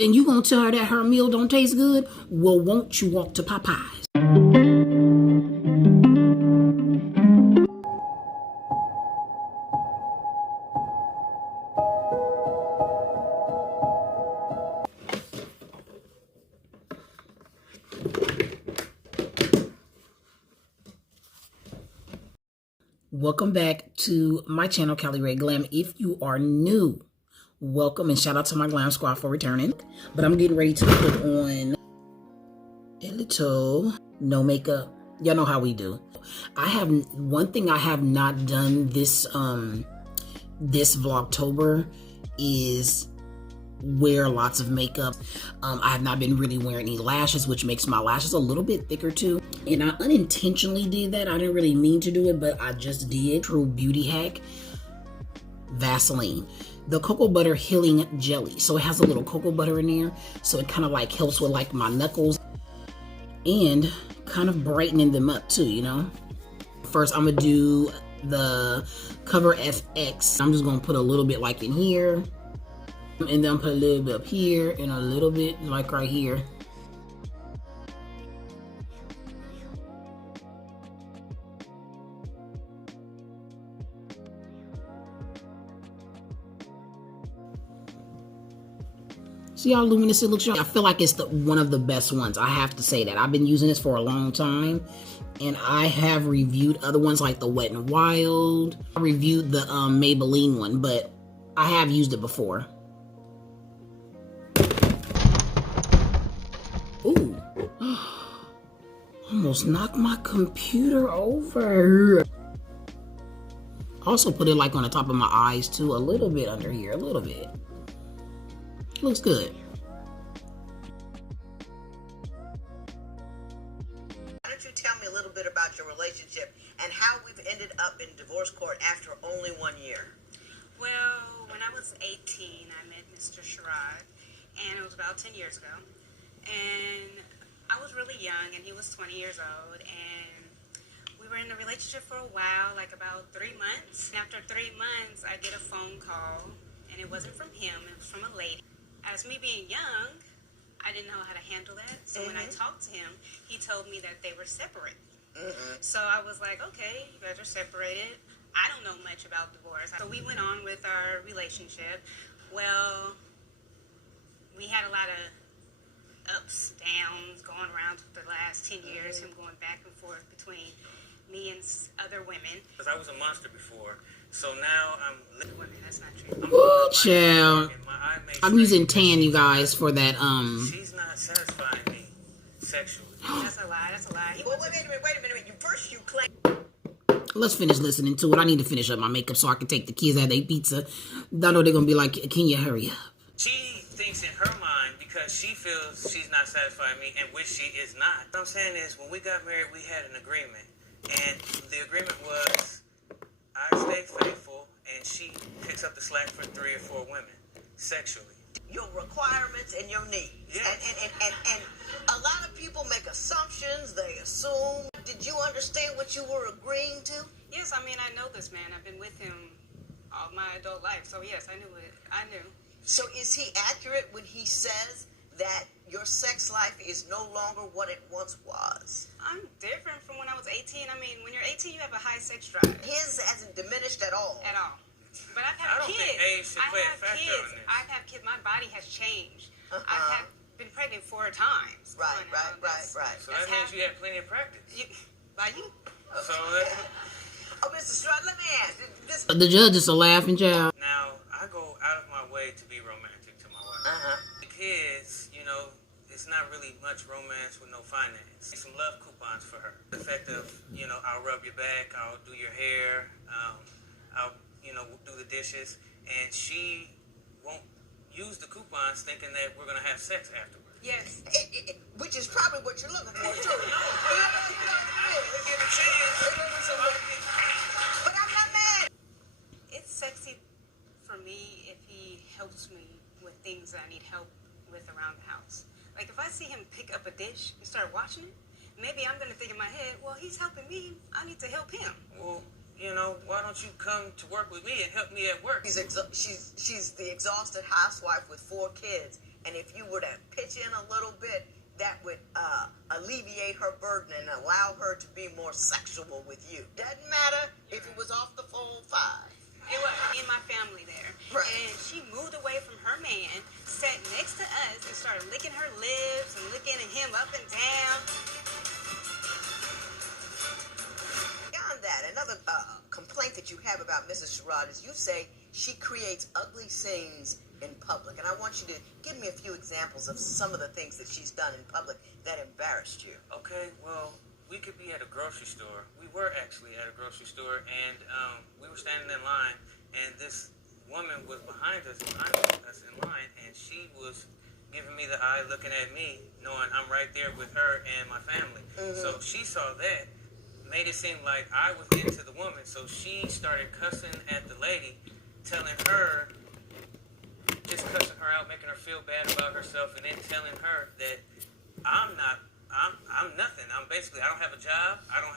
And you gonna tell her that her meal don't taste good? Well, won't you walk to Popeyes? Welcome back to my channel, Callie Ray Glam. If you are new, welcome and shout out to my Glam Squad for returning. But I'm getting ready to put on a little no makeup. Y'all know how we do. I have one thing I have not done this this Vlogtober is wear lots of makeup. I have not been really wearing any lashes, which makes my lashes a little bit thicker too. And I unintentionally did that. I didn't really mean to do it, but I just did. True beauty hack, Vaseline. The cocoa butter healing jelly. So it has a little cocoa butter in there. So it kind of like helps with like my knuckles and kind of brightening them up too, you know. First, I'm gonna do the Cover FX. I'm just gonna put a little bit like in here. And then put a little bit up here and a little bit like right here. See how luminous it looks? I feel like it's one of the best ones. I have to say that. I've been using this for a long time. And I have reviewed other ones like the Wet n Wild. I reviewed the Maybelline one, but I have used it before. Ooh, almost knocked my computer over. Also put it like on the top of my eyes too, a little bit under here, a little bit. Looks good. Why don't you tell me a little bit about your relationship and how we've ended up in divorce court after only 1 year? Well, when I was 18, I met Mr. Sherrod, and it was about 10 years ago. And I was really young, and he was 20 years old, and we were in a relationship for a while, like about 3 months. And after 3 months, I get a phone call, and it wasn't from him, it was from a lady. As me being young, I didn't know how to handle that, so when I talked to him, he told me that they were separate. So I was like, okay, you guys are separated. I don't know much about divorce. So we went on with our relationship. Well, we had a lot of ups, downs, going around for the last 10 years, him going back and forth between me and other women. Because I was a monster before, so now I'm women. That's not true. Ooh, child. I'm using tan, you guys, for that. She's not satisfying me sexually. That's a lie. That's a lie. Well, wait a minute. You claim. Let's finish listening to it. I need to finish up my makeup so I can take the kids out their pizza. I know they're gonna be like, "Can you hurry up?" She thinks in her mind because she feels she's not satisfying me, and which she is not. What I'm saying is, when we got married, we had an agreement, and the agreement was I stay faithful, and she picks up the slack for 3 or 4 women sexually. Your requirements and your needs. Yeah. And a lot of people make assumptions, they assume. Did you understand what you were agreeing to? Yes, I mean, I know this man. I've been with him all my adult life, so yes, I knew it. I knew. So is he accurate when he says that your sex life is no longer what it once was? I'm different from when I was 18. I mean, when you're 18, you have a high sex drive. His hasn't diminished at all. At all. But I've I had don't kids. think age should play a factor on this. I've had kids. My body has changed. I've been pregnant 4 times. Right. So that means you had plenty of practice. By you. So Oh, Mr. Stroud, let me ask. This The judge is a laughing child. now I go out of my way to be romantic to my wife. The kids, you know, it's not really much romance with no finance. Some love coupons for her. The fact of, you know, I'll rub your back, I'll do your hair, I'll, you know, do the dishes, and she won't use the coupons thinking that we're gonna have sex afterwards. Yes. which is probably what you're looking for, too. Give a chance. But I'm not mad. It's sexy for me if he helps me with things that I need help with around the house. Like if I see him pick up a dish and start washing it, maybe I'm gonna think in my head, well, he's helping me, I need to help him. Well, you know, why don't you come to work with me and help me at work? She's the exhausted housewife with 4 kids. and if you were to pitch in a little bit, that would alleviate her burden and allow her to be more sexual with you. Doesn't matter if it was off the full 5. It was in my family there. Right. And she moved away from her man, sat next to us, and started licking her lips and licking him up and down. Beyond that, another complaint that you have about Mrs. Sherrod is you say she creates ugly scenes in public. And I want you to give me a few examples of some of the things that she's done in public that embarrassed you. Okay, well, we could be at a grocery store. We were actually at a grocery store, and we were standing in line, and this woman was behind us in line, and she was giving me the eye, looking at me, knowing I'm right there with her and my family. So she saw that, made it seem like I was into the woman, so she started cussing at the lady, telling her, just cussing her out, making her feel bad about herself, and then telling her that I'm nothing. I'm basically, I don't have a job. I don't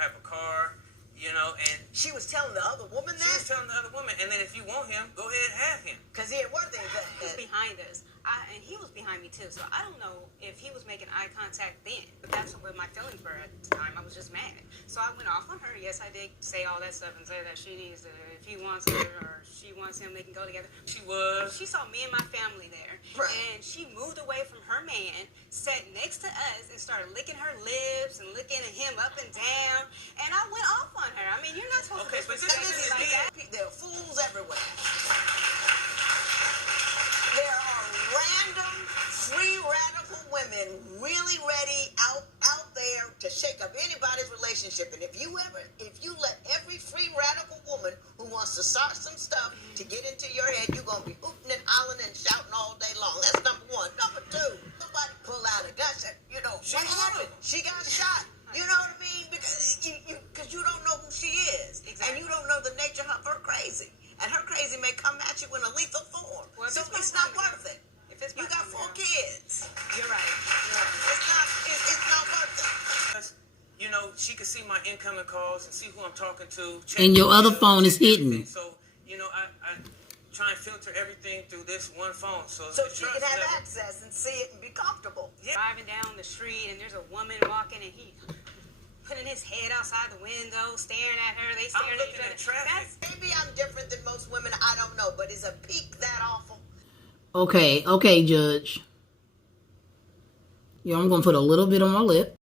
have a car, you know, and She was telling the other woman she that? was telling the other woman, and then if you want him, go ahead and have him. Because here, one thing He was that... behind us. And he was behind me too, so I don't know if he was making eye contact then. But that's what my feelings were at the time. I was just mad. So I went off on her. Yes, I did say all that stuff and say that she needs to, if he wants her or she wants him, they can go together. She She saw me and my family there. Right. And she moved away from her man, sat next to us, and started licking her lips and licking him up and down. And I went off on her. I mean, you're not supposed Okay, to but disrespect this me is like that. There are fools everywhere. There are random, free radical women really ready out there to shake up anybody's relationship. And if you let every free radical woman who wants to start some stuff to get into your head, you're going to be hooting and hollering and shouting all day long. That's number one. Number two, somebody pull out a gun. You know, what happened? She got shot. You know what I mean? Because you don't know who she is. Exactly. And you don't know the nature of her crazy. And her crazy may come at you in a lethal form. Well, so it's not worth it. If it's You got 4 kids. You're right. You're right. It's not worth it. You know, she could see my incoming calls and see who I'm talking to. And your other check phone is hidden. everything. So, you know, I try and filter everything through this one phone. So So the she can trust have level- access and see it and be comfortable. Yeah. Driving down the street and there's a woman walking and he putting his head outside the window, staring at her. They staring at each looking other. at traffic. Maybe I'm different than most women. I don't know. But is a peak that awful? Okay, Judge. Yo, I'm gonna put a little bit on my lip.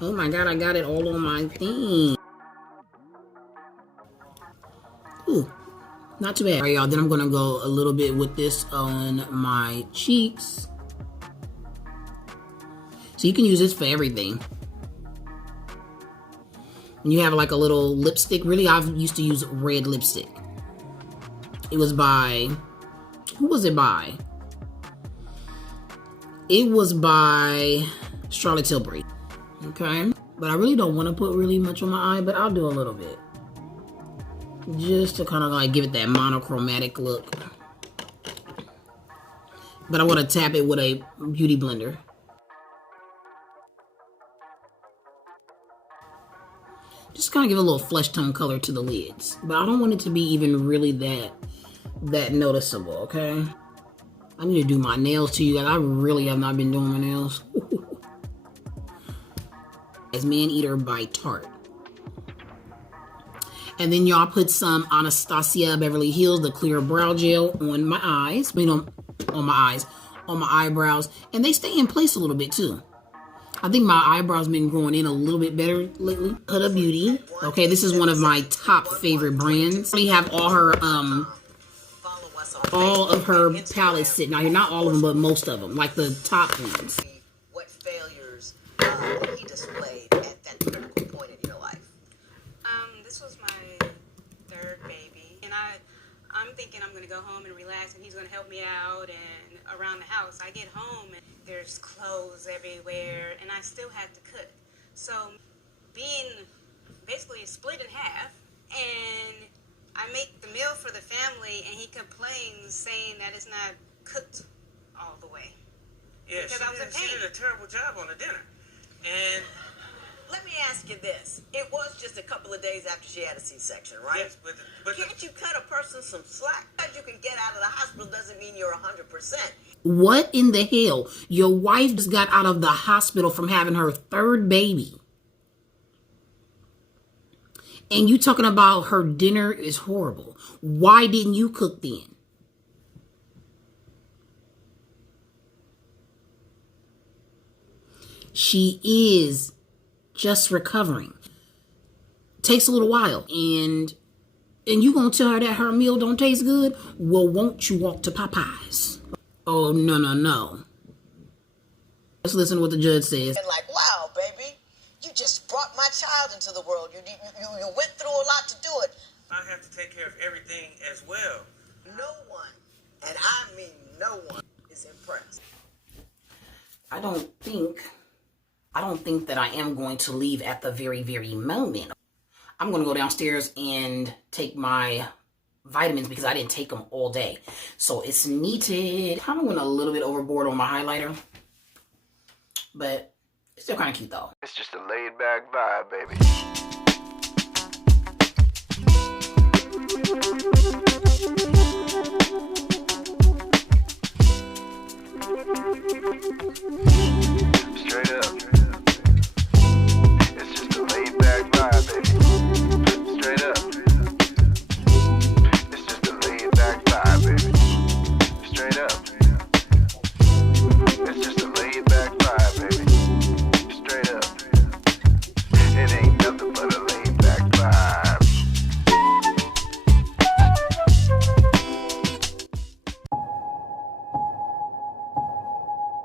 Oh my God, I got it all on my thing. Ooh, not too bad. All right, y'all, then I'm gonna go a little bit with this on my cheeks. So you can use this for everything. And you have like a little lipstick. Really, I used to use red lipstick. It was by, who was it by? It was by Charlotte Tilbury. Okay, but I really don't want to put really much on my eye, but I'll do a little bit. Just to kind of like give it that monochromatic look. But I want to tap it with a beauty blender. Just kind of give a little flesh tone color to the lids. But I don't want it to be even really that noticeable, okay? I need to do my nails to you guys. I really have not been doing my nails. It's Man Eater by Tarte. And then y'all put some Anastasia Beverly Hills, the clear brow gel on my eyes. On my eyebrows. And they stay in place a little bit too. I think my eyebrows been growing in a little bit better lately. Huda Beauty. Okay, this is one of my top favorite brands. We have all of her palettes sitting out here. Not all of them, but most of them. Like the top ones. What failures he displayed at that critical point in your life? This was my 3rd baby, and I'm thinking I'm gonna go home and relax, and he's gonna help me out and around the house. I get home and there's clothes everywhere, and I still have to cook. So being basically split in half, and I make the meal for the family, and he complains saying that it's not cooked all the way. Yeah, Because I was in she pain. did a terrible job on the dinner. And let me ask you this. It was just a couple of days after she had a C-section, right? Yes, but can't you cut a person some slack? Because you can get out of the hospital doesn't mean you're 100%. What in the hell? Your wife just got out of the hospital from having her third baby. And you talking about her dinner is horrible. Why didn't you cook then? She is just recovering. Takes a little while. And you gonna tell her that her meal don't taste good? Well, won't you walk to Popeyes? Oh, no. Let's listen to what the judge says. And like, wow, baby, you just brought my child into the world. You went through a lot to do it. I have to take care of everything as well. No one, and I mean no one, is impressed. I don't think that I am going to leave at the very, very moment. I'm going to go downstairs and take my vitamins because I didn't take them all day. So it's needed. I kind of went a little bit overboard on my highlighter, but it's still kind of cute though. It's just a laid back vibe, baby.